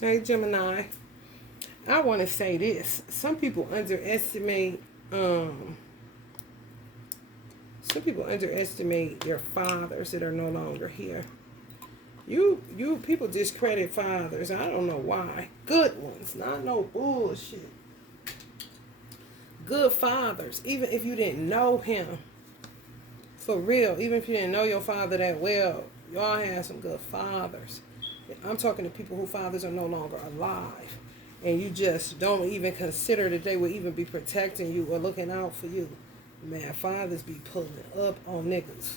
Hey, Gemini. I want to say this. Some people underestimate their fathers that are no longer here. You people discredit fathers. I don't know why. Good ones, not no bullshit. Good fathers, even if you didn't know him for real, even if you didn't know your father that well, y'all had some good fathers. I'm talking to people whose fathers are no longer alive, and you just don't even consider that they would even be protecting you or looking out for you. Man, fathers be pulling up on niggas.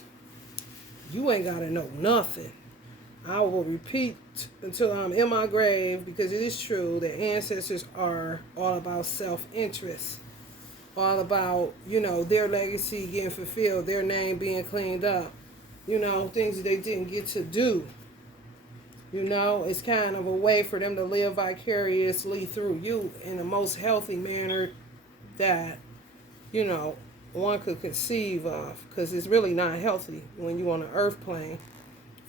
You ain't gotta know nothing. I will repeat until I'm in my grave, because it is true that ancestors are all about self-interest, all about, their legacy getting fulfilled, their name being cleaned up, things that they didn't get to do. It's kind of a way for them to live vicariously through you in the most healthy manner that, you know, one could conceive of, because it's really not healthy when you're on an earth plane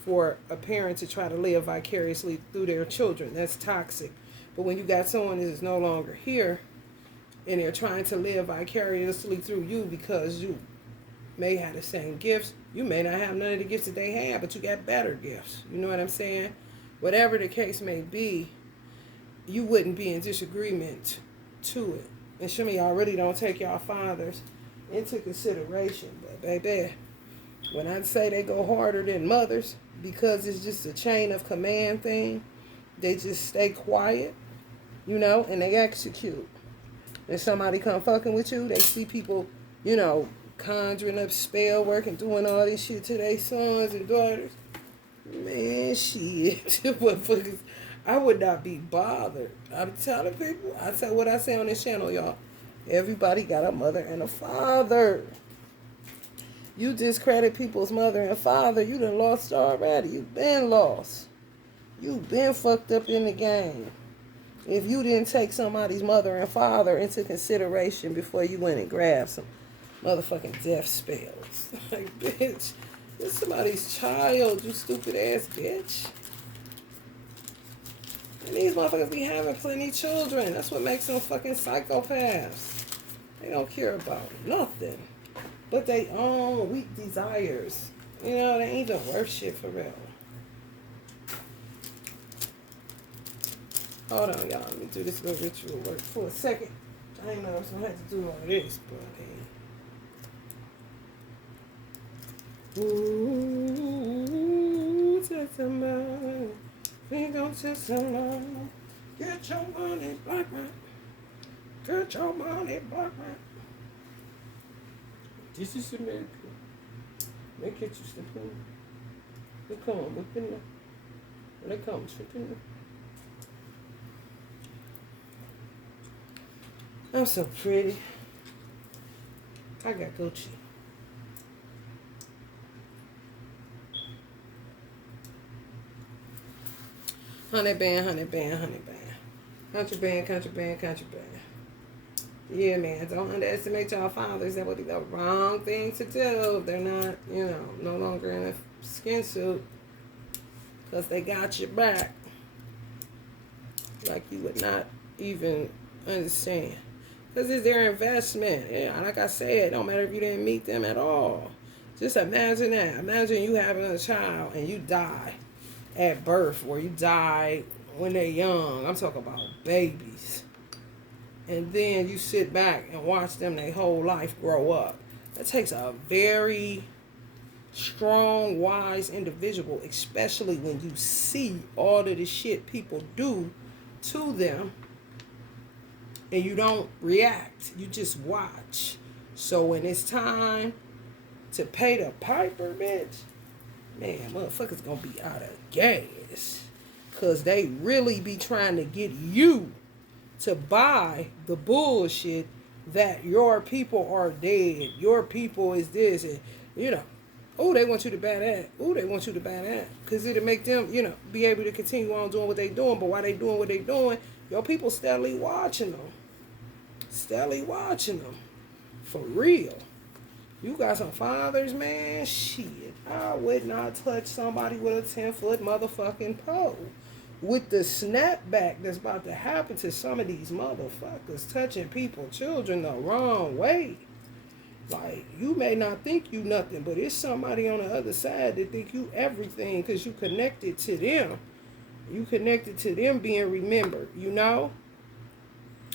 for a parent to try to live vicariously through their children. That's toxic. But when you got someone that is no longer here and they're trying to live vicariously through you because you may have the same gifts, you may not have none of the gifts that they have, but you got better gifts. You know what I'm saying? Whatever the case may be, you wouldn't be in disagreement to it. And some of y'all really don't take y'all fathers into consideration. But baby, when I say they go harder than mothers, because it's just a chain of command thing, they just stay quiet, and they execute. If somebody come fucking with you, they see people, conjuring up spell work and doing all this shit to their sons and daughters. Man, shit. Motherfuckers, I would not be bothered. I'm telling people, I say what I say on this channel, y'all. Everybody got a mother and a father. You discredit people's mother and father, you done lost already. You been lost. You been fucked up in the game. If you didn't take somebody's mother and father into consideration before you went and grabbed some motherfucking death spells. Like, bitch, this is somebody's child, you stupid ass bitch. And these motherfuckers be having plenty of children. That's what makes them fucking psychopaths. They don't care about nothing but they own weak desires. They ain't even worth shit for real. Hold on, y'all. Let me do this little ritual work for a second. I didn't know I was going to have to do all this, but hey. Ooh, testimony. We gon' testimony. Get your money, black man. Get your money, black man. This is America. They get you slipping. They come whipping them. They come tripping them. I'm so pretty. I got Gucci. Honey band, honey band, honey band. Contraband, contraband, contraband. Yeah, man, don't underestimate y'all fathers. That would be the wrong thing to do if they're not, no longer in a skin suit. Because they got your back. Like you would not even understand. Because it's their investment. Yeah, like I said, it don't matter if you didn't meet them at all. Just imagine that. Imagine you having a child and you die at birth, or you die when they're young. I'm talking about babies. And then you sit back and watch them their whole life grow up. That takes a very strong, wise individual, especially when you see all of the shit people do to them and you don't react. You just watch. So when it's time to pay the piper, bitch, man, motherfuckers gonna be out of gas. Because they really be trying to get you to buy the bullshit that your people are dead. Your people is this. And, oh, they want you to buy that. Oh, they want you to buy that. Because it'll make them, be able to continue on doing what they doing. But while they doing what they doing, your people steadily watching them. Steadily watching them. For real. You got some fathers, man. Shit. I would not touch somebody with a 10-foot motherfucking pole. with the snapback that's about to happen to some of these motherfuckers touching people, children the wrong way. Like, you may not think you nothing, but it's somebody on the other side that think you everything because you connected to them. You connected to them being remembered, you know?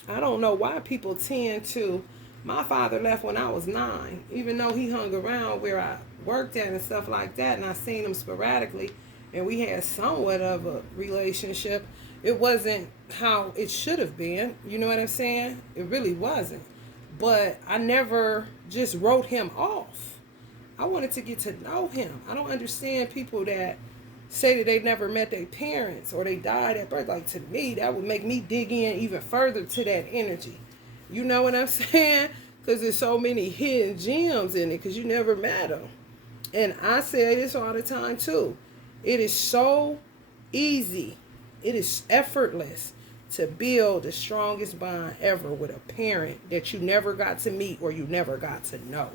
I don't know why people tend to. My father left when I was 9, even though he hung around where I worked at and stuff like that, and I seen him sporadically, and we had somewhat of a relationship. It wasn't how it should have been, you know what I'm saying? It really wasn't. But I never just wrote him off. I wanted to get to know him. I don't understand people that say that they never met their parents or they died at birth. Like, to me, that would make me dig in even further to that energy. You know what I'm saying? Because there's so many hidden gems in it because you never met them. And I say this all the time too. It is so easy. It is effortless to build the strongest bond ever with a parent that you never got to meet or you never got to know.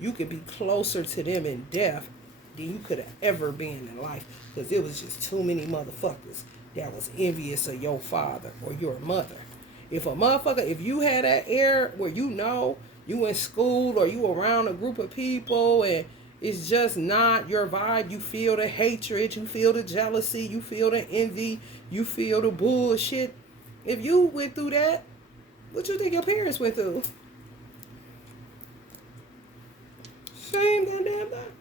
You could be closer to them in death than you could have ever been in life because it was just too many motherfuckers that was envious of your father or your mother. If a motherfucker, if you had that air where you know you in school or you around a group of people and it's just not your vibe, you feel the hatred, you feel the jealousy, you feel the envy, you feel the bullshit. If you went through that, what you think your parents went through? Same goddamn thing.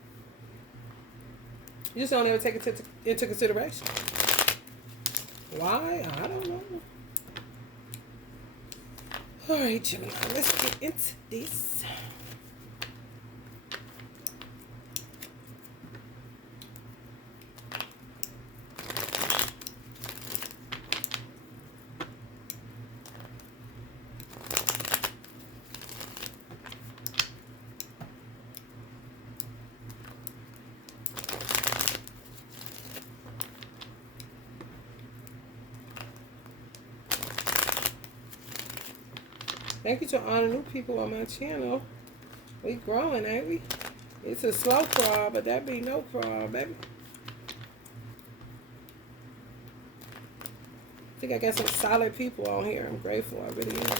You just don't ever take it into consideration. Why? I don't know. All right, Gemini, let's get into this. Thank you to all the new people on my channel. We growing, ain't we? It's a slow crawl, but that be no crawl, baby. I think I got some solid people on here. I'm grateful. I really am.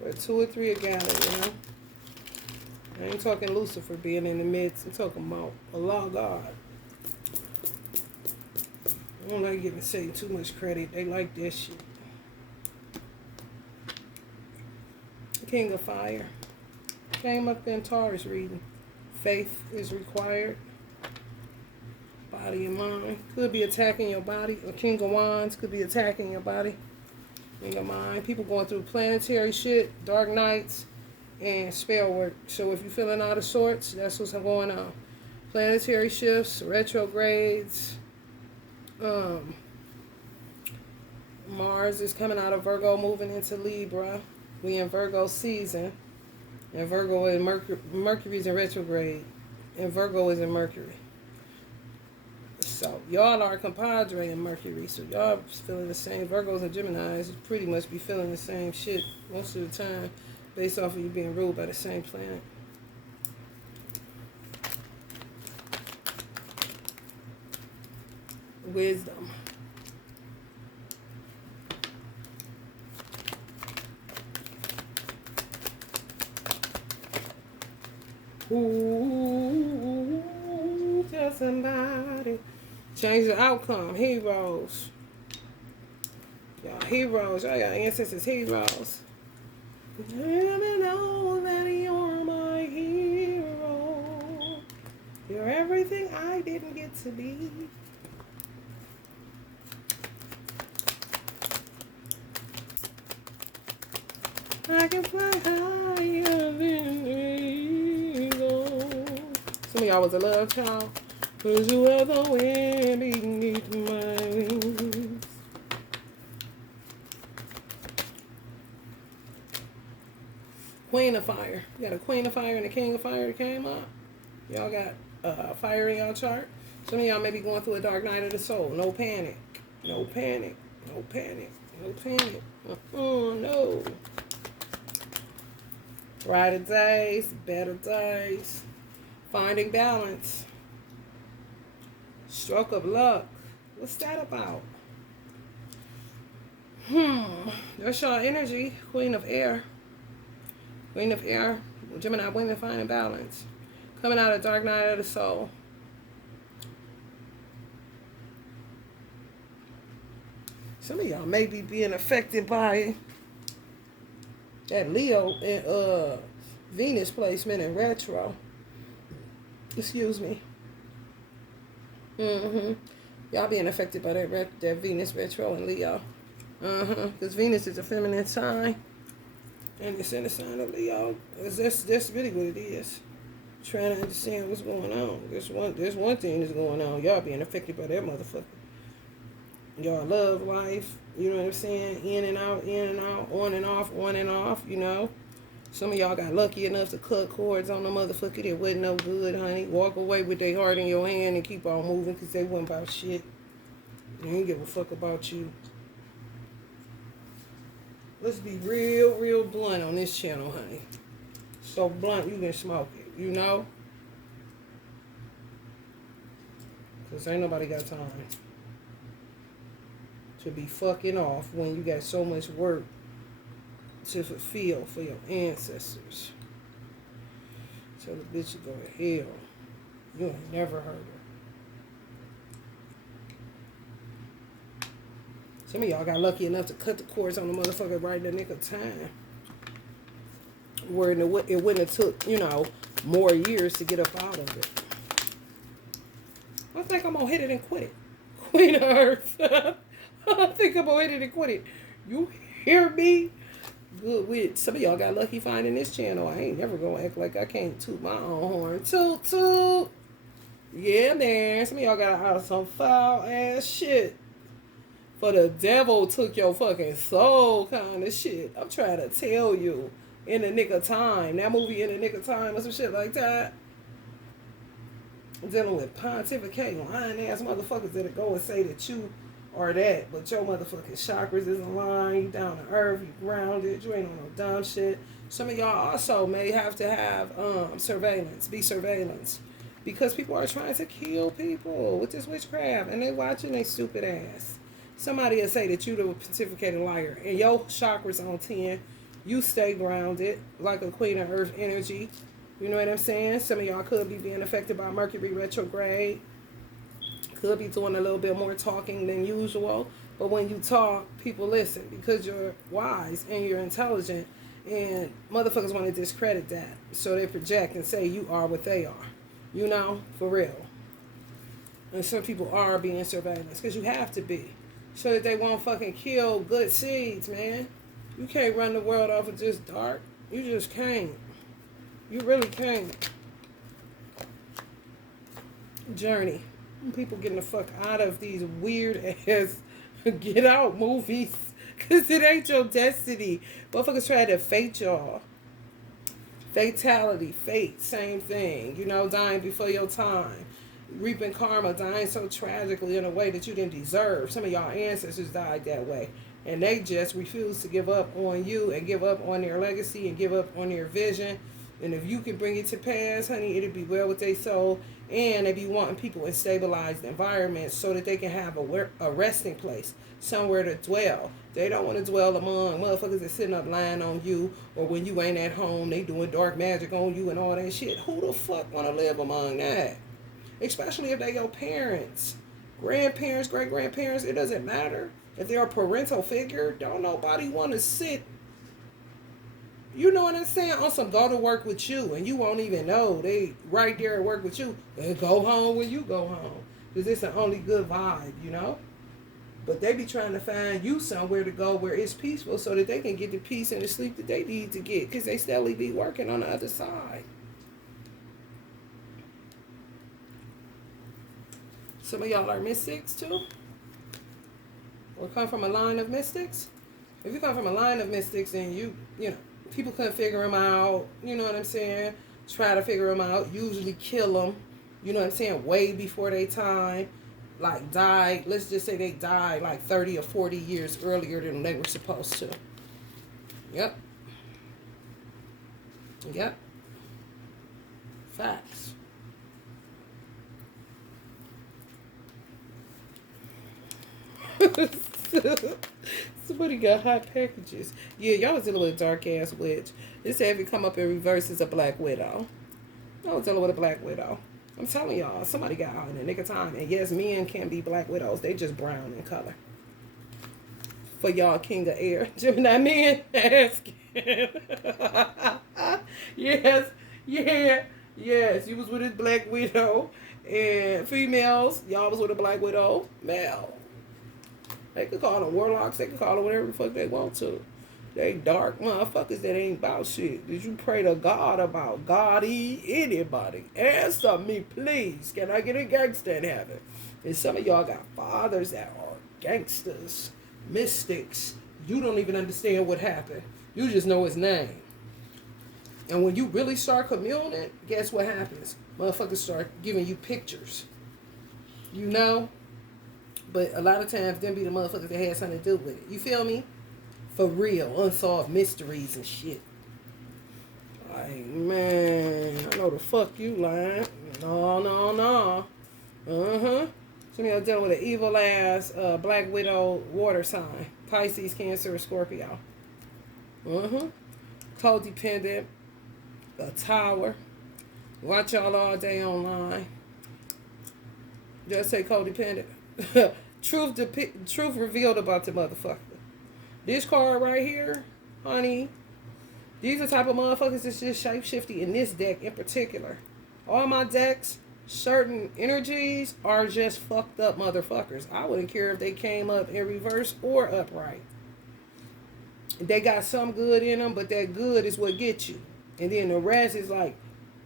Where 2 or 3 are gathered, you know? I ain't talking Lucifer being in the midst. I'm talking about Allah God. I don't like giving Satan too much credit. They like that shit. King of Fire. Came up in Taurus reading. Faith is required. Body and mind. Could be attacking your body. A King of Wands could be attacking your body. King of Mind. People going through planetary shit. Dark nights. And spell work. So if you're feeling out of sorts, that's what's going on. Planetary shifts, retrogrades. Mars is coming out of Virgo, moving into Libra. We in Virgo season. And Virgo is Mercury's in retrograde. And Virgo is in Mercury. So y'all are compadre in Mercury. So y'all feeling the same. Virgos and Geminis pretty much be feeling the same shit most of the time. Based off of you being ruled by the same planet. Wisdom. Ooh, tell somebody. Change the outcome. Heroes. Y'all heroes. Y'all got ancestors heroes. Never know that you're my hero. You're everything I didn't get to be. I can fly higher than eagles. Some of y'all was a love child. 'Cause you are the wind beneath my wings. Queen of Fire. You got a Queen of Fire and a King of Fire that came up. Y'all got fire in y'all chart. Some of y'all may be going through a dark night of the soul. No panic. No panic. No panic. No panic. No. Brighter days, better days. Finding balance. Stroke of luck. What's that about? There's your energy. Queen of air. Queen of air. Gemini women finding balance. Coming out of dark night of the soul. Some of y'all may be being affected by that Leo and Venus placement in retro. Excuse me. Y'all being affected by that Venus retro and Leo. Because Venus is a feminine sign. And it's in the sign of Leo. That's really what it is. Trying to understand what's going on. There's one thing that's going on. Y'all being affected by that motherfucker. Y'all love life. You know what I'm saying? In and out, on and off, you know. Some of y'all got lucky enough to cut cords on the motherfucker that wasn't no good, honey. Walk away with their heart in your hand and keep on moving because they wasn't about shit. They ain't give a fuck about you. Let's be real blunt on this channel, honey. So blunt you can smoke it, you know? Because ain't nobody got time to be fucking off when you got so much work to fulfill for your ancestors. Tell the bitch to go to hell. You ain't never heard her. Some of y'all got lucky enough to cut the cords on the motherfucker right in the nick of time. Where it wouldn't have took, you know, more years to get up out of it. I think I'm gonna hit it and quit it. Queen of Earth. I think I'm gonna hit it and quit it. You hear me? Good with some of y'all got lucky finding this channel. I ain't never gonna act like I can't toot my own horn. Toot. Yeah, man. Some of y'all got out of some foul ass shit. For the devil took your fucking soul kind of shit. I'm trying to tell you. In the Nick of Time. That movie In the Nick of Time or some shit like that. Dealing with pontificating lying ass motherfuckers that go and say that you are that, but your motherfucking chakras is aligned, you down to earth, you grounded, you ain't on no dumb shit. Some of y'all also may have to have surveillance, because people are trying to kill people with this witchcraft, and they watching they stupid ass. Somebody will say that you the pontificating liar, and your chakras on 10, you stay grounded like a Queen of Earth energy. You know what I'm saying? Some of y'all could be being affected by Mercury retrograde. Could be doing a little bit more talking than usual. But when you talk, people listen because you're wise and you're intelligent. And motherfuckers want to discredit that. So they project and say you are what they are. You know? For real. And some people are being surveillance because you have to be. So that they won't fucking kill good seeds, man. You can't run the world off of just dark. You just can't. You really can't. Journey. People getting the fuck out of these weird ass get out movies. Because it ain't your destiny. Motherfuckers try to fate y'all. Fatality, fate, same thing. You know, dying before your time. Reaping karma, dying so tragically in a way that you didn't deserve. Some of y'all ancestors died that way. And they just refuse to give up on you and give up on their legacy and give up on their vision. And if you can bring it to pass, honey, it'll be well with their soul. And they be wanting people in stabilized environments so that they can have a resting place, somewhere to dwell. They don't want to dwell among motherfuckers that sitting up lying on you, or when you ain't at home, they doing dark magic on you and all that shit. Who the fuck want to live among that? Especially if they your parents, grandparents, great-grandparents, it doesn't matter. If they're a parental figure, don't nobody want to sit, you know what I'm saying, on some go to work with you, and you won't even know. They right there at work with you. They go home when you go home. Because it's the only good vibe, you know? But they be trying to find you somewhere to go where it's peaceful so that they can get the peace and the sleep that they need to get. Because they steadily be working on the other side. Some of y'all are mystics too. Or come from a line of mystics. If you come from a line of mystics, then you know, people couldn't figure them out. You know what I'm saying? Try to figure them out. Usually kill them. You know what I'm saying? Way before their time. like died. Let's just say they died like 30 or 40 years earlier than they were supposed to. Yep. Yep. Facts. Somebody got hot packages. Yeah, y'all was dealing with a dark ass witch. It said if it come up in reverse, it's a black widow. I was dealing with a black widow. I'm telling y'all, somebody got out in the nick of time. And yes, men can be black widows. They just brown in color. For y'all king of air. Gemini men asking. Yes. Yeah. Yes. You was with this black widow. And females, y'all was with a black widow. Male. They could call them warlocks. They could call them whatever the fuck they want to. They dark motherfuckers that ain't about shit. Did you pray to God about God? Anybody? Answer me, please. Can I get a gangster in heaven? And some of y'all got fathers that are gangsters, mystics. You don't even understand what happened. You just know his name. And when you really start communing, guess what happens? Motherfuckers start giving you pictures. You know? But a lot of times, them be the motherfuckers that had something to do with it. You feel me? For real. Unsolved mysteries and shit. Like, man, I know the fuck you lying. No. Some of y'all dealing with an evil ass black widow water sign. Pisces, Cancer, Scorpio. Codependent. A tower. Watch y'all all day online. Just say codependent. Truth revealed about the motherfucker. This card right here, honey, these are the type of motherfuckers that's just shapeshifty in this deck in particular. All my decks, certain energies are just fucked up motherfuckers. I wouldn't care if they came up in reverse or upright. They got some good in them, but that good is what gets you. And then the rest is like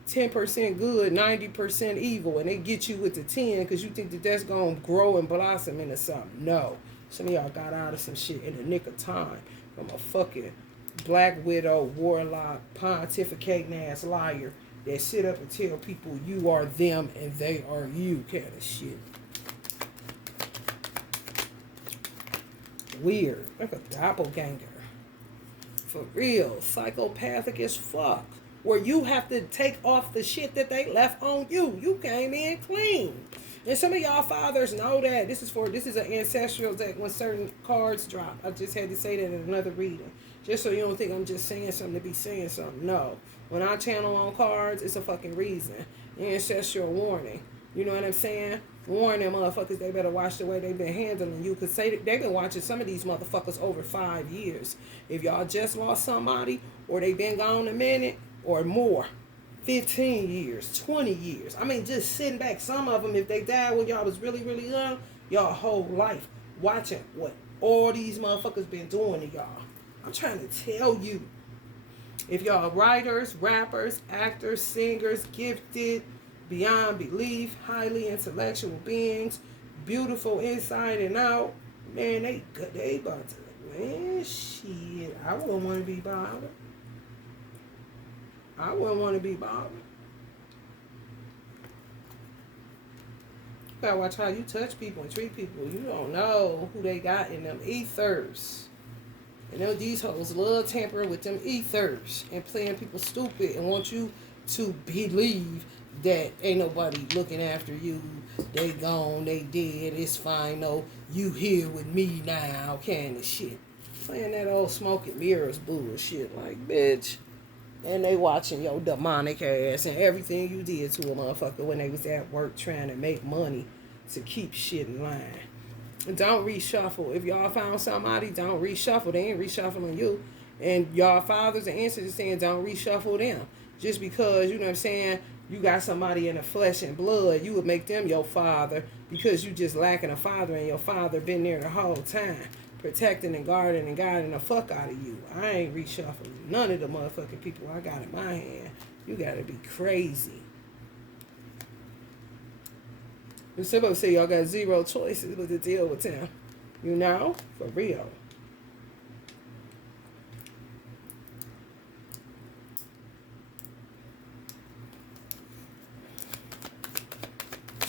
10% good, 90% evil, and they get you with the 10 because you think that that's going to grow and blossom into something. No. Some of y'all got out of some shit in the nick of time from a fucking black widow, warlock, pontificating ass liar that sit up and tell people you are them and they are you kind of shit. Weird. Like a doppelganger. For real. Psychopathic as fuck. Where you have to take off the shit that they left on you. You came in clean. And some of y'all fathers know that. This is an ancestral deck when certain cards drop. I just had to say that in another reading. Just so you don't think I'm just saying something to be saying something. No. When I channel on cards, it's a fucking reason. Ancestral warning. You know what I'm saying? Warn them motherfuckers, they better watch the way they've been handling you. Because they've been watching some of these motherfuckers over 5 years. If y'all just lost somebody, or they been gone a minute, or more. 15 years, 20 years. I mean, just sitting back. Some of them, if they died when y'all was really, really young, y'all whole life watching what all these motherfuckers been doing to y'all. I'm trying to tell you. If y'all writers, rappers, actors, singers, gifted, beyond belief, highly intellectual beings, beautiful inside and out, man, they about to, man, shit. I wouldn't want to be bothered. I wouldn't want to be bothered. You gotta watch how you touch people and treat people. You don't know who they got in them ethers. And know these hoes love tampering with them ethers and playing people stupid and want you to believe that ain't nobody looking after you. They gone, they dead, it's fine, no, you here with me now, kind of shit. Playing that old smoke and mirrors bullshit, like, bitch. And they watching your demonic ass and everything you did to a motherfucker when they was at work trying to make money to keep shit in line. And don't reshuffle. If y'all found somebody, don't reshuffle. They ain't reshuffling you. And y'all fathers and ancestors saying don't reshuffle them. Just because, you know what I'm saying, you got somebody in the flesh and blood, you would make them your father because you just lacking a father and your father been there the whole time. Protecting and guarding and guiding the fuck out of you. I ain't reshuffling none of the motherfucking people I got in my hand. You gotta be crazy. And somebody say y'all got zero choices but to deal with him. You know? For real.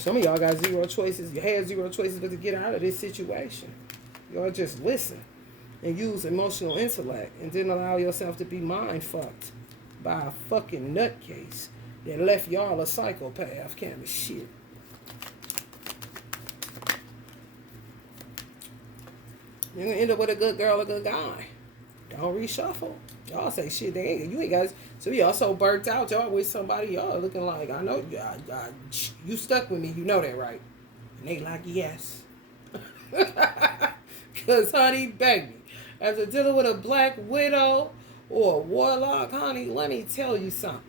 Some of y'all got zero choices. You had zero choices but to get out of this situation. Y'all just listen and use emotional intellect and didn't allow yourself to be mind fucked by a fucking nutcase that left y'all a psychopath kind of shit. You're gonna end up with a good girl, a good guy. Don't reshuffle. Y'all say shit, they ain't, you ain't guys. So y'all so burnt out, y'all with somebody, y'all looking like, I know, you stuck with me, you know that, right? And they like, yes. Because, honey, baby, after dealing with a black widow or a warlock, honey, let me tell you something.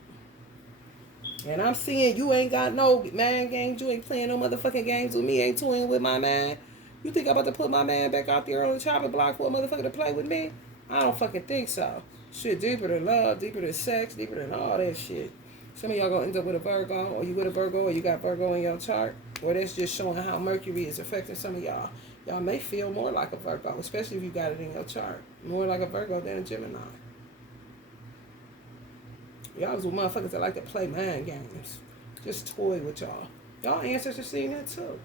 And I'm seeing you ain't got no man games, you ain't playing no motherfucking games with me, ain't toying with my man. You think I'm about to put my man back out there on the chopping block for a motherfucker to play with me? I don't fucking think so. Shit deeper than love, deeper than sex, deeper than all that shit. Some of y'all gonna end up with a Virgo, or you with a Virgo, or you got Virgo in your chart, or that's just showing how Mercury is affecting some of y'all. Y'all may feel more like a Virgo, especially if you got it in your chart. More like a Virgo than a Gemini. Y'all was with motherfuckers that like to play mind games. Just toy with y'all. Y'all ancestors seen that too.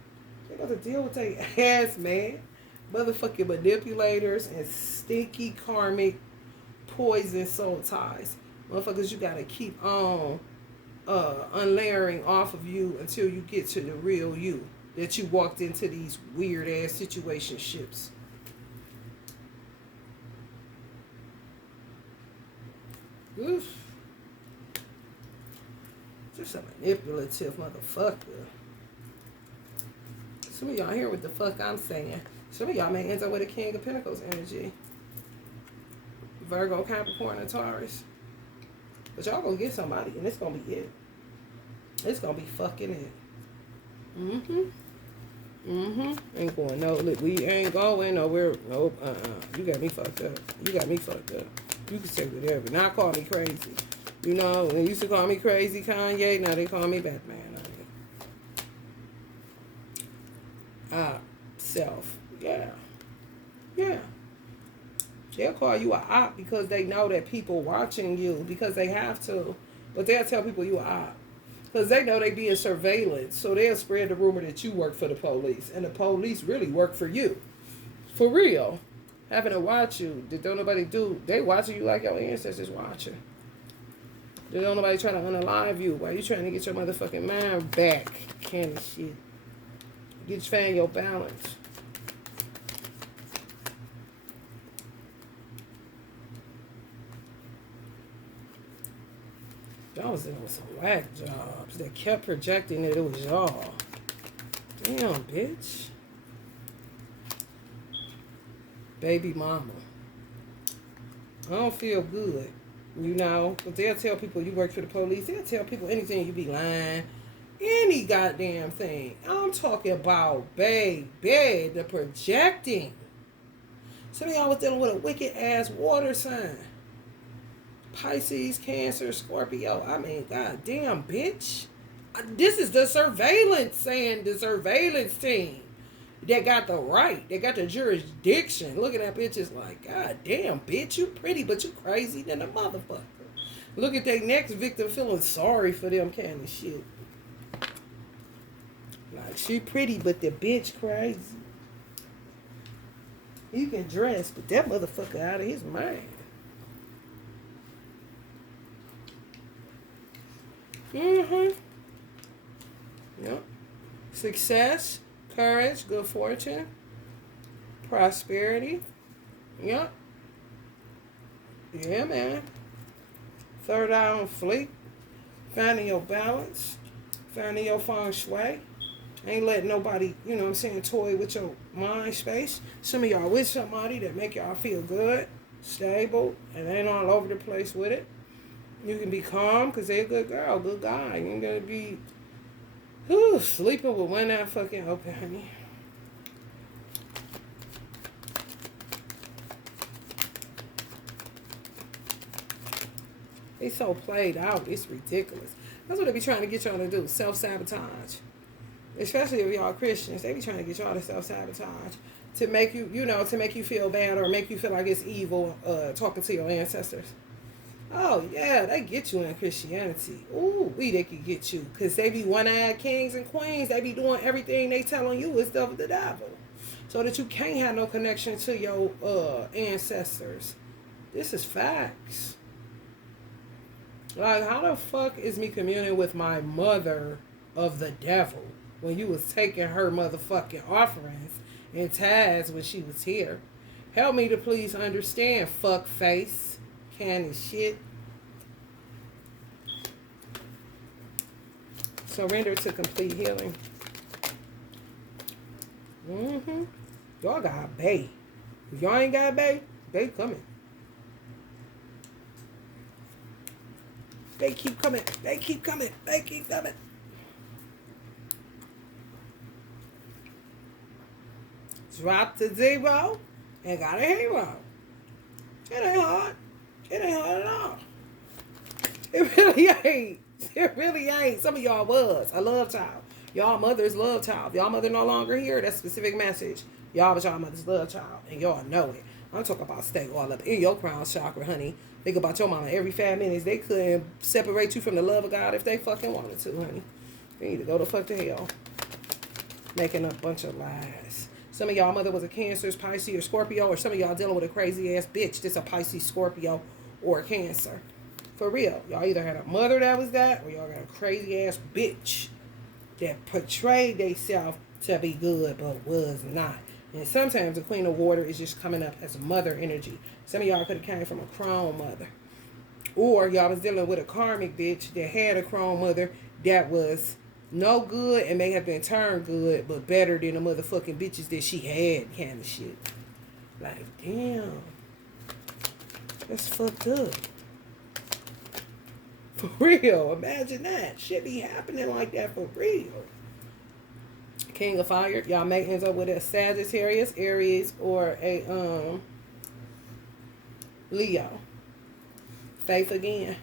They got to deal with their ass, man. Motherfucking manipulators and stinky karmic poison soul ties. Motherfuckers you gotta keep on unlayering off of you until you get to the real you. That you walked into these weird ass situationships. Oof. Just a manipulative motherfucker. Some of y'all hear what the fuck I'm saying. Some of y'all may end up with a King of Pentacles energy. Virgo, Capricorn, and Taurus. But y'all gonna get somebody, and it's gonna be it. It's gonna be fucking it. Ain't going no. Look, we ain't going nowhere. Nope. You got me fucked up. You got me fucked up. You can say whatever. Now call me crazy. You know, they used to call me crazy Kanye. Now they call me Batman. Self. Yeah. Yeah. They'll call you a op because they know that people watching you because they have to. But they'll tell people you a op. Because they know they be in surveillance. So they'll spread the rumor that you work for the police. And the police really work for you. For real. Having to watch you. That don't nobody do. They watching you like your ancestors watching. They don't nobody try to unalive you while you trying to get your motherfucking mind back. Kind of shit. Find your balance. Y'all was dealing with some whack jobs that kept projecting that it was y'all. Damn, bitch. Baby mama. I don't feel good, you know. But they'll tell people you work for the police. They'll tell people anything, you be lying. Any goddamn thing. I'm talking about, baby, the projecting. Some of y'all was dealing with a wicked ass water sign. Pisces, Cancer, Scorpio. I mean, goddamn, bitch. This is the surveillance saying the surveillance team. They got the right. They got the jurisdiction. Looking at bitches like, goddamn, bitch, you pretty, but you crazy than a motherfucker. Look at their next victim feeling sorry for them kind of shit. Like, she pretty, but the bitch crazy. You can dress, but that motherfucker out of his mind. Yep. Success, courage, good fortune, prosperity. Yep. Yeah, man. Third eye on fleek. Finding your balance. Finding your feng shui. Ain't letting nobody, you know what I'm saying, toy with your mind space. Some of y'all with somebody that make y'all feel good, stable, and ain't all over the place with it. You can be calm because they're a good girl, good guy. You ain't going to be sleeping with one eye fucking open, honey. They so played out. It's ridiculous. That's what they be trying to get y'all to do. Self-sabotage. Especially if y'all Christians. They be trying to get y'all to self-sabotage. To make you, to make you feel bad or make you feel like it's evil talking to your ancestors. Oh, yeah, they get you in Christianity. Ooh, they could get you. Because they be one-eyed kings and queens. They be doing everything they telling you is of the devil. So that you can't have no connection to your ancestors. This is facts. Like, how the fuck is me communing with my mother of the devil when you was taking her motherfucking offerings and tithes when she was here? Help me to please understand, fuck face. Can of shit. Surrender to complete healing. Y'all got bae. If y'all ain't got bae, they coming. They keep coming. They keep coming. They keep coming. Drop to zero and got a hero. It ain't hard. It ain't hard at all. It really ain't. It really ain't. Some of y'all was a love child. Y'all mother's love child. If y'all mother no longer here, that specific message. Y'all was y'all mother's love child. And y'all know it. I'm talking about stay all up in your crown chakra, honey. Think about your mama every 5 minutes. They couldn't separate you from the love of God if they fucking wanted to, honey. They need to go the fuck to hell. Making up a bunch of lies. Some of y'all mother was a Cancer, Pisces, or Scorpio, or some of y'all dealing with a crazy ass bitch that's a Pisces, Scorpio, or a Cancer. For real. Y'all either had a mother that was that, or y'all got a crazy ass bitch that portrayed theyself to be good but was not. And sometimes the Queen of Water is just coming up as mother energy. Some of y'all could have came from a crone mother. Or y'all was dealing with a karmic bitch that had a crone mother that was no good and may have been turned good, but better than the motherfucking bitches that she had, kind of shit. Like, damn. That's fucked up. For real. Imagine that. Shit be happening like that for real. King of Fire. Y'all may end up with a Sagittarius, Aries, or a Leo. Faith again.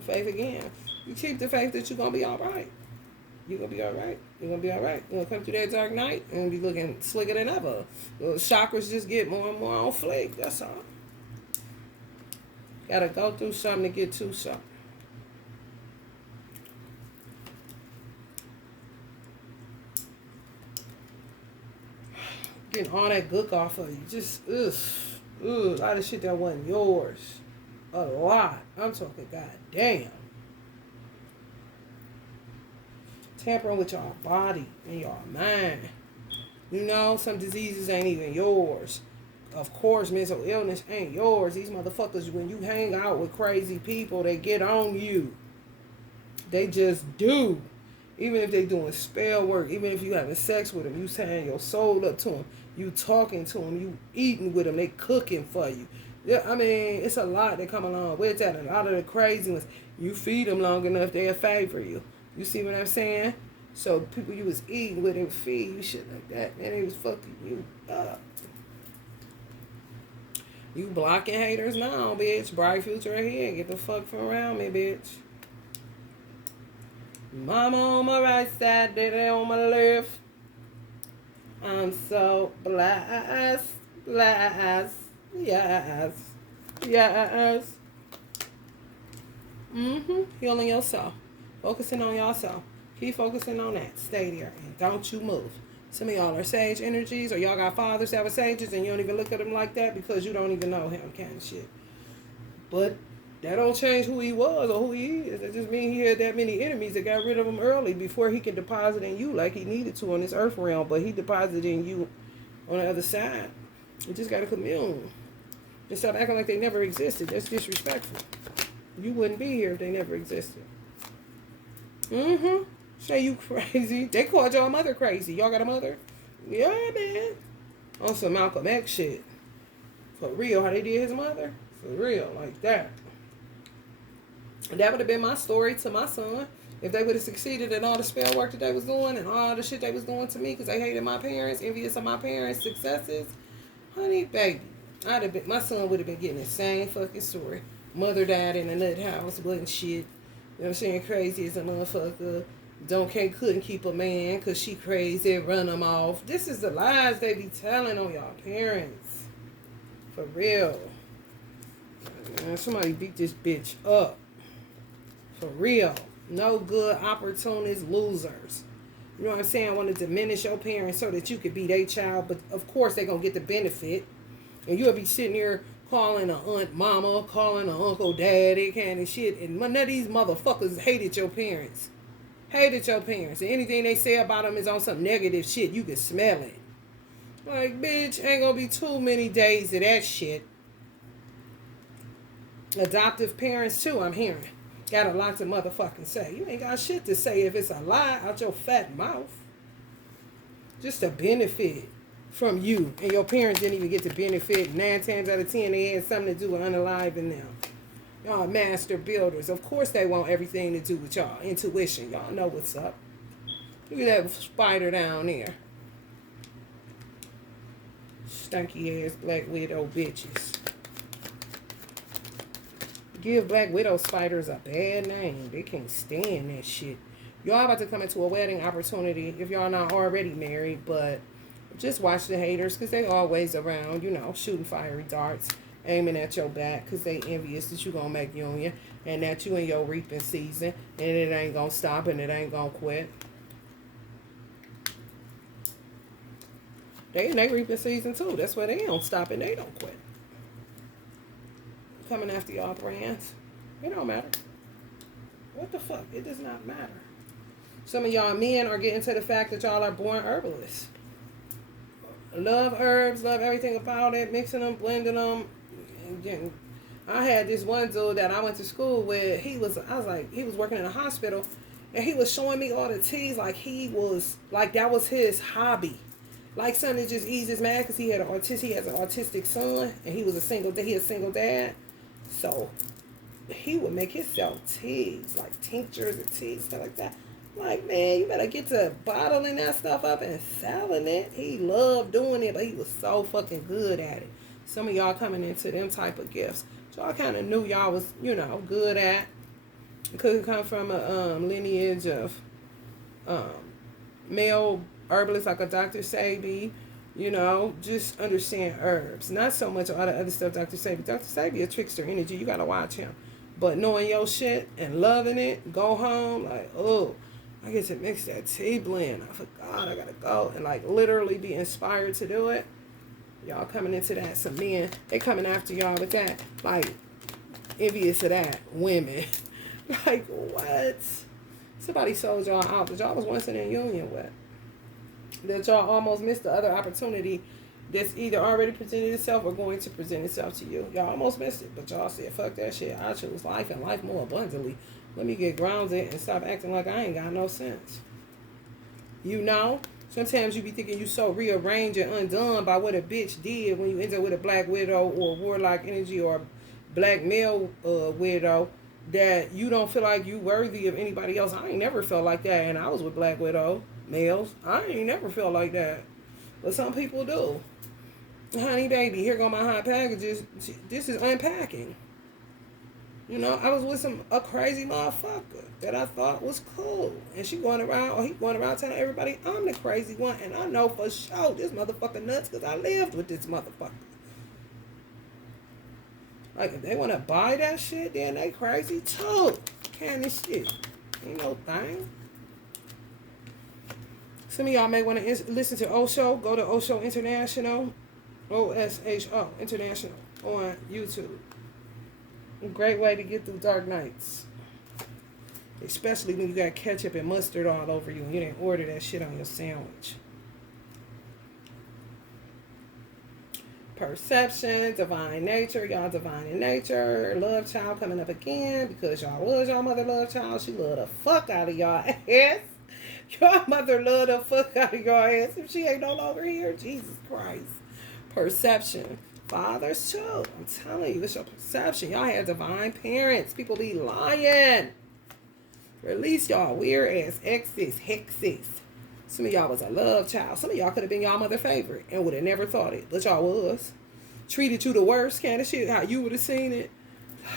Faith again. You keep the faith that you're going to be all right. You're going to be all right. You're going to be all right. You're going to come through that dark night and be looking slicker than ever. The chakras just get more and more on flick. That's all. Got to go through something to get to something. Getting all that gook off of you. Just, a lot of shit that wasn't yours. A lot. I'm talking goddamn. Tampering with your body and your mind. You know, some diseases ain't even yours. Of course, mental illness ain't yours. These motherfuckers, when you hang out with crazy people, they get on you. They just do. Even if they doing spell work, even if you having sex with them, you saying your soul up to them, you talking to them, you eating with them, they cooking for you. Yeah, I mean, it's a lot that come along with that. And a lot of the crazy ones, you feed them long enough, they'll favor you. You see what I'm saying? So people you was eating with and feed you shit like that, man, they was fucking you up. You blocking haters now, bitch. Bright future ahead. Get the fuck from around me, bitch. Mama on my right side, daddy on my left. I'm so blessed, blessed, yes, yes. Healing yourself. Focusing on yourself. Keep focusing on that. Stay there and don't you move. Some of y'all are sage energies, or y'all got fathers that were sages and you don't even look at them like that because you don't even know him, kind of shit. But that don't change who he was or who he is. That just means he had that many enemies that got rid of him early before he could deposit in you like he needed to on this earth realm. But he deposited in you on the other side. You just got to commune. And stop acting like they never existed. That's disrespectful. You wouldn't be here if they never existed. Say you crazy. They called y'all mother crazy. Y'all got a mother? Yeah, man. On some Malcolm X shit. For real, how they did his mother? For real, like that. And that would have been my story to my son. If they would have succeeded in all the spell work that they was doing and all the shit they was doing to me because they hated my parents, envious of my parents' successes. Honey, baby. My son would have been getting the same fucking story. Mother died in a nut house, wasn't shit. You know what I'm saying? Crazy as a motherfucker. Couldn't keep a man because she crazy, run them off. This is the lies they be telling on y'all parents. For real. Man, somebody beat this bitch up. For real. No good opportunists, losers. You know what I'm saying? I want to diminish your parents so that you could be their child. But of course they're going to get the benefit. And you'll be sitting here calling a aunt mama, calling a uncle daddy, kind of shit. And none of these motherfuckers hated your parents. Hated your parents. And anything they say about them is on some negative shit. You can smell it. Like, bitch, ain't gonna be too many days of that shit. Adoptive parents, too, I'm hearing. Got a lot to motherfucking say. You ain't got shit to say if it's a lie out your fat mouth. Just a benefit from you. And your parents didn't even get to benefit. 9 times out of 10, they had something to do with unaliving them. Y'all master builders. Of course they want everything to do with y'all. Intuition. Y'all know what's up. Look at that spider down there. Stinky ass Black Widow bitches. Give Black Widow spiders a bad name. They can't stand that shit. Y'all about to come into a wedding opportunity if y'all not already married, but just watch the haters because they always around, you know, shooting fiery darts, aiming at your back because they envious that you going to make union and that you in your reaping season and it ain't going to stop and it ain't going to quit. They in their reaping season too. That's why they don't stop and they don't quit. Coming after y'all brands. It don't matter. What the fuck? It does not matter. Some of y'all men are getting to the fact that y'all are born herbalists. Love herbs, love everything about it, mixing them, blending them. And I had this one dude that I went to school with. He was working in a hospital, and he was showing me all the teas like that was his hobby. Like something to just ease his mind because he has an autistic son, and he has a single dad. So he would make himself teas, like tinctures and teas, stuff like that. Like, man, you better get to bottling that stuff up and selling it. He loved doing it, but he was so fucking good at it. Some of y'all coming into them type of gifts. So y'all kind of knew y'all was, you know, good at. It could come from a lineage of male herbalists like a Dr. Sabi. You know, just understand herbs. Not so much all the other stuff Dr. Sabi. Dr. Sabi a trickster energy. You got to watch him. But knowing your shit and loving it, go home, like, oh, I get to mix that tea blend. I forgot, I got to go. And, like, literally be inspired to do it. Y'all coming into that. Some men, they coming after y'all with that. Like, envious of that. Women. Like, what? Somebody sold y'all out that y'all was once in a union with. That y'all almost missed the other opportunity that's either already presented itself or going to present itself to you. Y'all almost missed it, but y'all said, fuck that shit. I choose life and life more abundantly. Let me get grounded and stop acting like I ain't got no sense. You know, sometimes you be thinking you so rearranged and undone by what a bitch did when you end up with a Black Widow or warlock energy or black male widow that you don't feel like you worthy of anybody else. I ain't never felt like that, and I was with Black Widow males. I ain't never felt like that, but some people do. Honey, baby, here go my hot packages. This is unpacking. You know, I was with a crazy motherfucker that I thought was cool, and he going around telling everybody I'm the crazy one, and I know for sure this motherfucker nuts because I lived with this motherfucker. Like, if they want to buy that shit, then they crazy too. Can this shit ain't no thing. Some of y'all may want to listen to Osho. Go to Osho International, OSHO International on YouTube. A great way to get through dark nights. Especially when you got ketchup and mustard all over you and you didn't order that shit on your sandwich. Perception, divine nature. Y'all divine in nature. Love child coming up again because y'all was y'all mother love child. She loved the fuck out of y'all ass. Your mother loved the fuck out of your ass if she ain't no longer here. Jesus Christ. Perception. Fathers too. I'm telling you, it's your perception. Y'all had divine parents. People be lying. Release y'all weird ass exes, hexes. Some of y'all was a love child. Some of y'all could have been y'all mother favorite and would have never thought it. But y'all was. Treated you the worst kind of shit. How you would have seen it.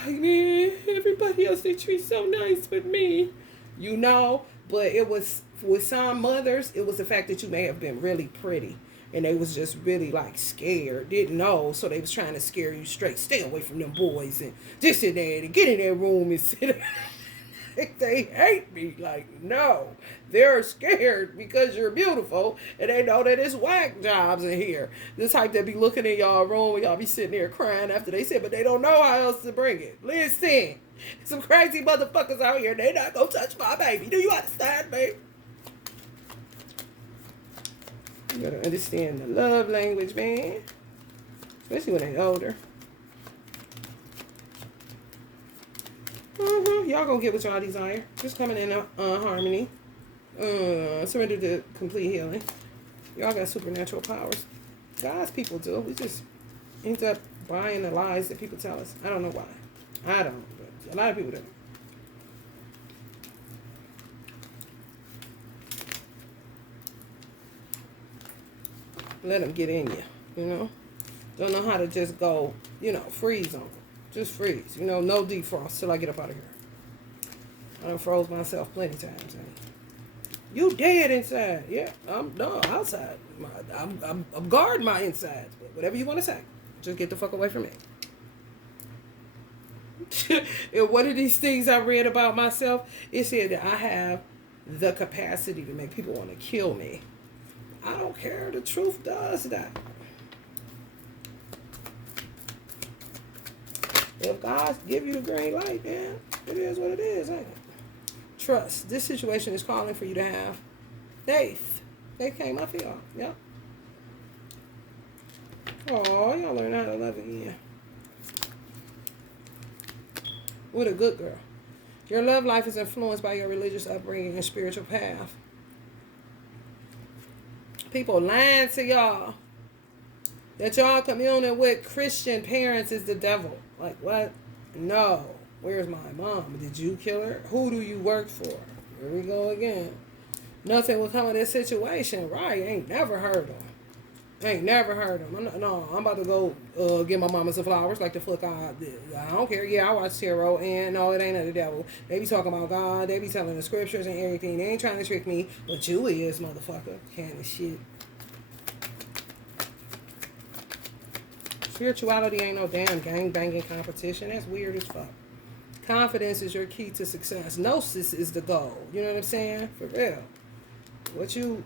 Like, man, everybody else, they treat so nice with me. You know, but it was, with some mothers, it was the fact that you may have been really pretty. and they was just really like scared, didn't know, so they was trying to scare you straight. Stay away from them boys and this and that, and get in that room and sit. They hate me. Like, no, they're scared because you're beautiful, and they know that it's whack jobs in here. The type that be looking in y'all room and y'all be sitting there crying after they said, but they don't know how else to bring it. Listen, some crazy motherfuckers out here, they not gonna touch my baby. Do you understand, babe? You gotta understand the love language, man. Especially when they're older. Y'all gonna get what y'all desire. Just coming in harmony. Surrender to complete healing. Y'all got supernatural powers. God's people do. We just end up buying the lies that people tell us. I don't know why. I don't. But a lot of people do. Let them get in you, you know. Don't know how to just go, you know, freeze on them. Just freeze, you know, no defrost till I get up out of here. I done froze myself plenty times. You dead inside. Yeah, I'm no outside. I'm guarding my insides, but whatever you want to say, just get the fuck away from me. And one of these things I read about myself, it said that I have the capacity to make people want to kill me. I don't care. The truth does that. If God give you the green light, man, it is what it is, ain't it? Trust. This situation is calling for you to have faith. Faith came up for y'all. Yep. Oh, y'all learn how to love again. What a good girl. Your love life is influenced by your religious upbringing and spiritual path. People lying to y'all that y'all communing with Christian parents is the devil. Like, what? No. Where's my mom? Did you kill her? Who do you work for? Here we go again. Nothing will come of this situation. Right. Ain't never heard them. Ain't never heard them. I'm about to go give my mama some flowers like the fuck I did. I don't care. Yeah, I watch tarot, and no, it ain't of the devil. They be talking about God. They be telling the scriptures and everything. They ain't trying to trick me, but you is, motherfucker. Kind of shit. Spirituality ain't no damn gang-banging competition. That's weird as fuck. Confidence is your key to success. Gnosis is the goal. You know what I'm saying? For real. What you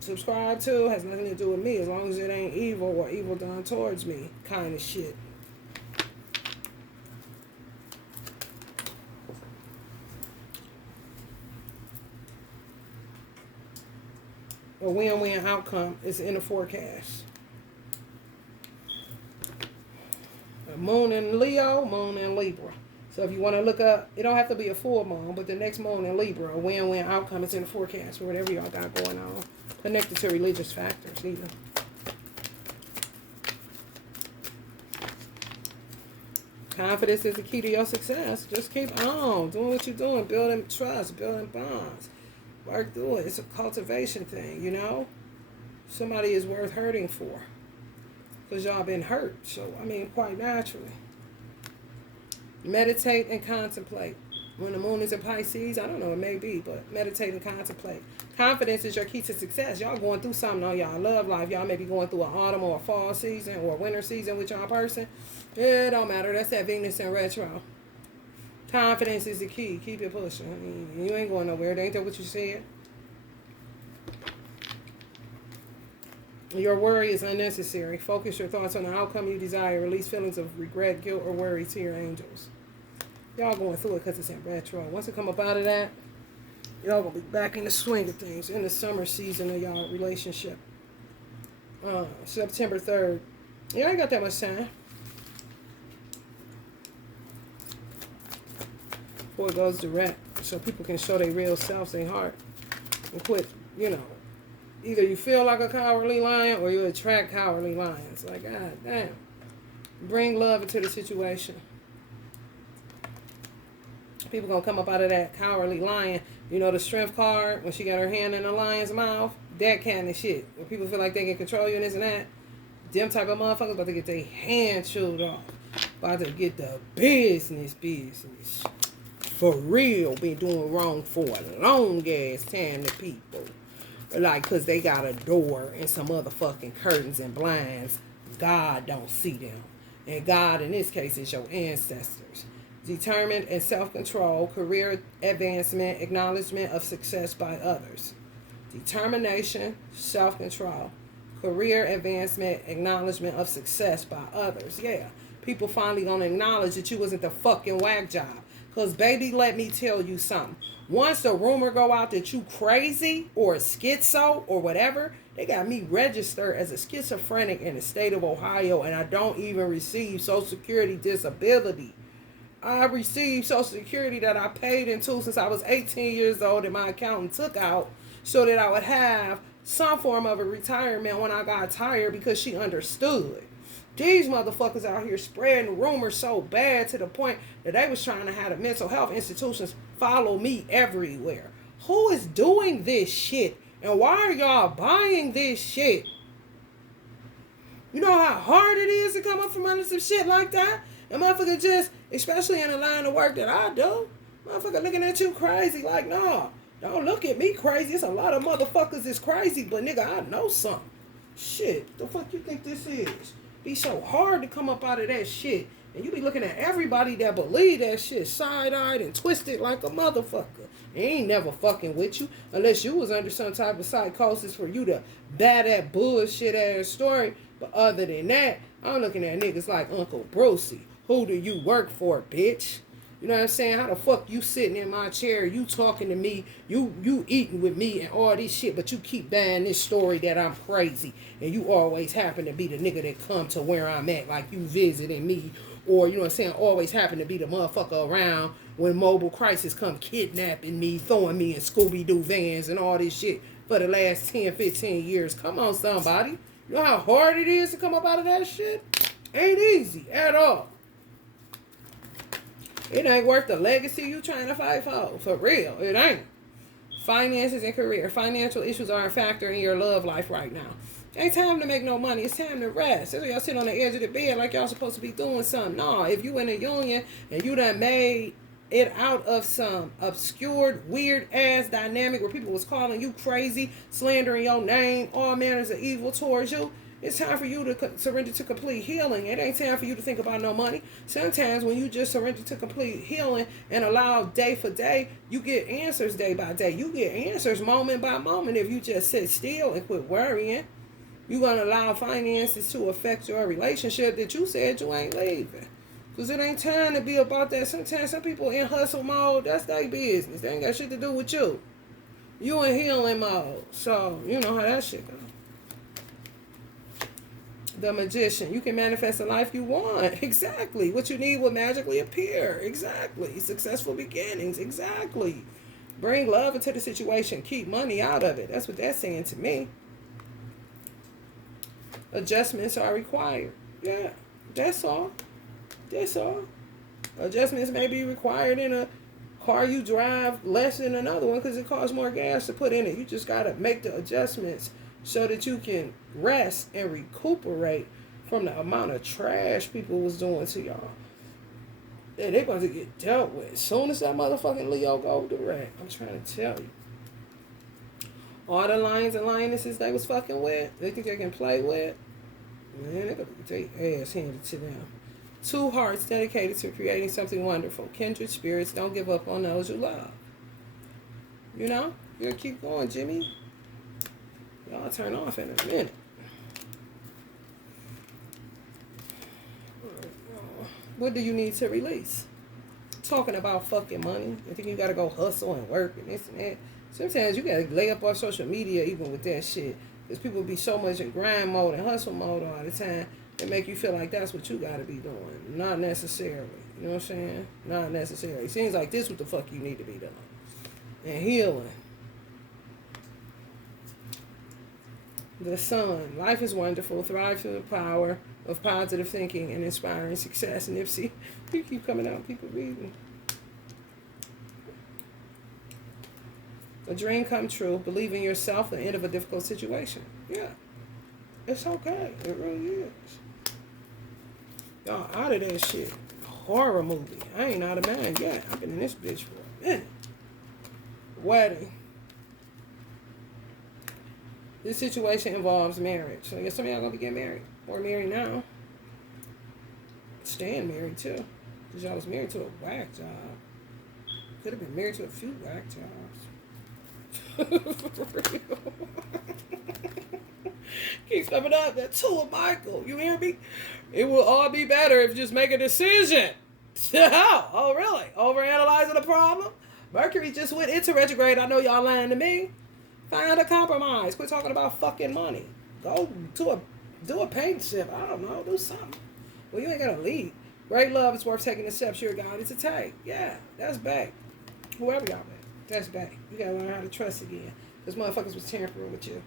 subscribe to has nothing to do with me as long as it ain't evil or evil done towards me kind of shit. A win-win outcome is in the forecast. Moon in Leo, moon in Libra. So if you want to look up, it don't have to be a full moon, but the next moon in Libra, a win-win outcome is in the forecast for whatever y'all got going on. Connected to religious factors, either. Confidence is the key to your success. Just keep on doing what you're doing, building trust, building bonds. Work through it. It's a cultivation thing, you know? Somebody is worth hurting for. Because y'all been hurt. So, I mean, quite naturally. Meditate and contemplate. When the moon is in Pisces, I don't know, it may be, but meditate and contemplate. Confidence is your key to success. Y'all going through something on y'all love life. Y'all may be going through an autumn or a fall season or a winter season with y'all person. It don't matter. That's that Venus in retro. Confidence is the key. Keep it pushing. I mean, you ain't going nowhere. Ain't that what you said? Your worry is unnecessary. Focus your thoughts on the outcome you desire. Release feelings of regret, guilt, or worry to your angels. Y'all going through it because it's in retro. Once you come up out of that, y'all going to be back in the swing of things in the summer season of y'all relationship. September 3rd. Yeah, I ain't got that much time. Before it goes direct. So people can show their real selves, their heart. And quit, you know. Either you feel like a cowardly lion or you attract cowardly lions. Like, God damn. Bring love into the situation. People going to come up out of that cowardly lion. You know the strength card when she got her hand in the lion's mouth? That kind of shit. When people feel like they can control you and this and that. Them type of motherfuckers about to get their hand chewed off. About to get the business. For real. Been doing wrong for a long ass time to people. Like, because they got a door and some motherfucking curtains and blinds. God don't see them. And God, in this case, is your ancestors. Determined and self-control, career advancement, acknowledgement of success by others. Determination, self-control, career advancement, acknowledgement of success by others. Yeah, people finally gonna acknowledge that you wasn't the fucking whack job. Because, baby, let me tell you something. Once the rumor go out that you crazy or schizo or whatever, they got me registered as a schizophrenic in the state of Ohio, and I don't even receive Social Security disability. I received Social Security that I paid into since I was 18 years old, and my accountant took out so that I would have some form of a retirement when I got tired, because she understood. These motherfuckers out here spreading rumors so bad to the point that they was trying to have the mental health institutions follow me everywhere. Who is doing this shit? And why are y'all buying this shit? You know how hard it is to come up from under some shit like that? And motherfucker just, especially in the line of work that I do, motherfucker looking at you crazy like, nah, don't look at me crazy. It's a lot of motherfuckers that's crazy, but nigga, I know something. Shit, the fuck you think this is? Be so hard to come up out of that shit. And you be looking at everybody that believe that shit side-eyed and twisted like a motherfucker. They ain't never fucking with you unless you was under some type of psychosis for you to buy that bullshit ass story. But other than that, I'm looking at niggas like Uncle Brucey. Who do you work for, bitch? You know what I'm saying? How the fuck you sitting in my chair, you talking to me, you eating with me and all this shit, but you keep buying this story that I'm crazy, and you always happen to be the nigga that come to where I'm at, like you visiting me, or you know what I'm saying, always happen to be the motherfucker around when mobile crisis come kidnapping me, throwing me in Scooby-Doo vans and all this shit for the last 10, 15 years. Come on, somebody. You know how hard it is to come up out of that shit? Ain't easy at all. It ain't worth the legacy you trying to fight for real. It ain't. Finances and career. Financial issues are a factor in your love life right now. Ain't time to make no money. It's time to rest. That's why y'all sit on the edge of the bed like y'all supposed to be doing something. No, if you in a union and you done made it out of some obscured, weird-ass dynamic where people was calling you crazy, slandering your name, all manners of evil towards you, it's time for you to surrender to complete healing. It ain't time for you to think about no money. Sometimes when you just surrender to complete healing and allow day for day, you get answers day by day. You get answers moment by moment if you just sit still and quit worrying. You're going to allow finances to affect your relationship that you said you ain't leaving. Because it ain't time to be about that. Sometimes some people in hustle mode, that's their business. They ain't got shit to do with you. You in healing mode. So, you know how that shit goes. The Magician. You can manifest the life you want. Exactly. What you need will magically appear. Exactly. Successful beginnings. Exactly. Bring love into the situation. Keep money out of it. That's what that's saying to me. Adjustments are required. Yeah. That's all. That's all. Adjustments may be required in a car you drive less than another one because it costs more gas to put in it. You just got to make the adjustments so that you can rest and recuperate from the amount of trash people was doing to y'all. Yeah, they're going to get dealt with. As soon as that motherfucking Leo go direct, I'm trying to tell you. All the lions and lionesses they was fucking with, they think they can play with, man, they're going to get their ass handed to them. Two hearts dedicated to creating something wonderful. Kindred spirits, don't give up on those you love. You know? You'll keep going, Jimmy. Y'all turn off in a minute. What do you need to release? Talking about fucking money. I think you gotta go hustle and work and this and that. Sometimes you gotta lay up on social media even with that shit. Because people be so much in grind mode and hustle mode all the time. It make you feel like that's what you gotta be doing. Not necessarily. You know what I'm saying? Not necessarily. It seems like this what the fuck you need to be doing. And healing. The Sun. Life is wonderful. Thrive through the power of positive thinking and inspiring success. Nipsey, you keep coming out, people reading. A dream come true. Believe in yourself. The end of a difficult situation. Yeah. It's okay. It really is. Y'all out of that shit. Horror movie. I ain't out of mine yet. I've been in this bitch for a minute. Wedding. This situation involves marriage. So I guess some of y'all gonna be getting married. Or married now. Staying married too. Because y'all was married to a whack job. Could have been married to a few whack jobs. For real. Keeps coming up. That two of Michael. You hear me? It will all be better if you just make a decision. Oh, really? Overanalyzing the problem? Mercury just went into retrograde. I know y'all lying to me. Find a compromise. Quit talking about fucking money. Go do a paint ship. I don't know. Do something. Well, you ain't got to lead. Great love is worth taking the steps you're guided to take. Yeah, that's back. Whoever y'all back. That's back. You got to learn how to trust again. Because motherfuckers was tampering with you.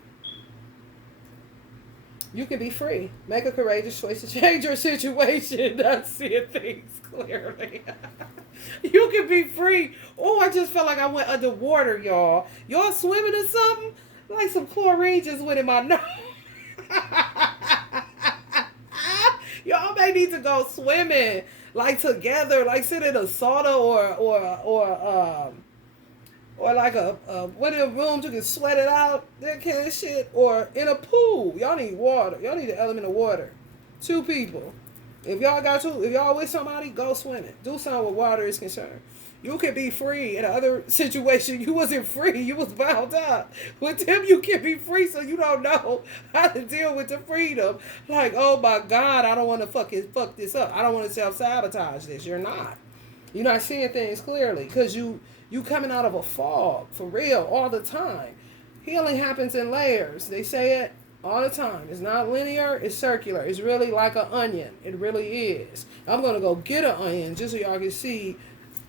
You can be free. Make a courageous choice to change your situation. Not seeing things clearly. You can be free. Oh, I just felt like I went underwater, y'all. Y'all swimming in something? Like some chlorine just went in my nose. Y'all may need to go swimming. Like together. Like sit in a sauna or like one of the rooms you can sweat it out, that kind of shit. Or in a pool. Y'all need water. Y'all need an element of water. 2 people. If y'all with somebody, go swimming. Do something where water is concerned. You can be free. In another situation, you wasn't free. You was bound up. With them, you can be free, so you don't know how to deal with the freedom. Like, oh my God, I don't want to fuck this up. I don't want to self-sabotage this. You're not. You're not seeing things clearly because you coming out of a fog for real all the time. Healing happens in layers. They say it all the time. It's not linear, it's circular. It's really like an onion. It really is. I'm going to go get an onion just so y'all can see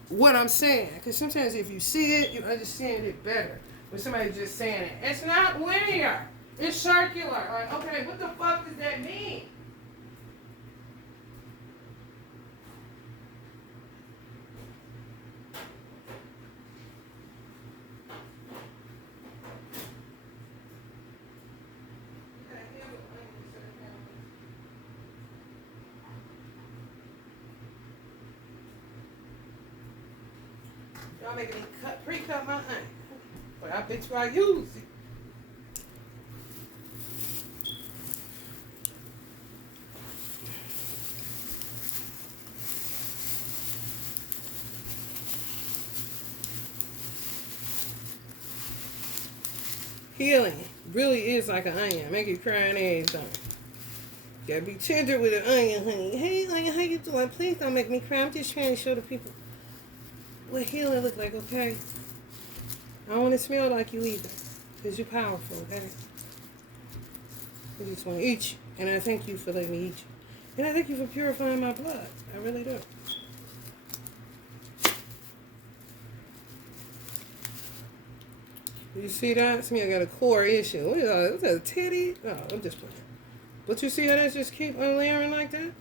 what I'm saying. Because sometimes if you see it, you understand it better. When somebody's just saying it. It's not linear. It's circular. Like, okay, what the fuck does that mean? Y'all making me pre-cut my onion. But I bet you I use it. Healing really is like an onion. Make you cry and everything. Gotta be tender with an onion, honey. Hey, onion, how you doing? Please don't make me cry. I'm just trying to show the people what healing look like, okay? I don't want to smell like you either. Because you're powerful, okay? I just want to eat you. And I thank you for letting me eat you. And I thank you for purifying my blood. I really do. You see that? To me, I got a core issue. What is that, a titty? Oh, I'm just playing. But you see how that just keep unlayering like that?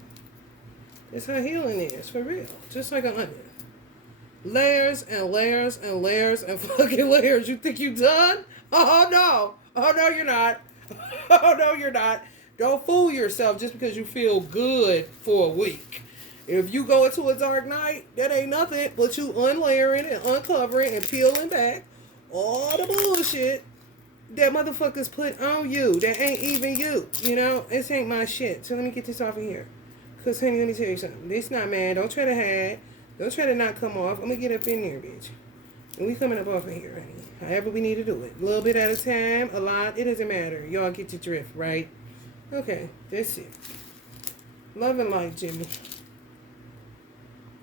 It's how healing is, for real. Just like an onion. Layers and layers and layers and fucking layers. You think you done? Oh, no. Oh, no, you're not. Oh, no, you're not. Don't fool yourself just because you feel good for a week. If you go into a dark night, that ain't nothing but you unlayering and uncovering and peeling back all the bullshit that motherfuckers put on you that ain't even you. You know, this ain't my shit. So let me get this off of here. Because, honey, let me tell you something. This not mad. Don't try to hide. Don't try to not come off. I'm going to get up in there, bitch. And we coming up off of here, honey. However we need to do it. A little bit at a time. A lot. It doesn't matter. Y'all get your drift, right? Okay. That's it. Love and light, Jimmy.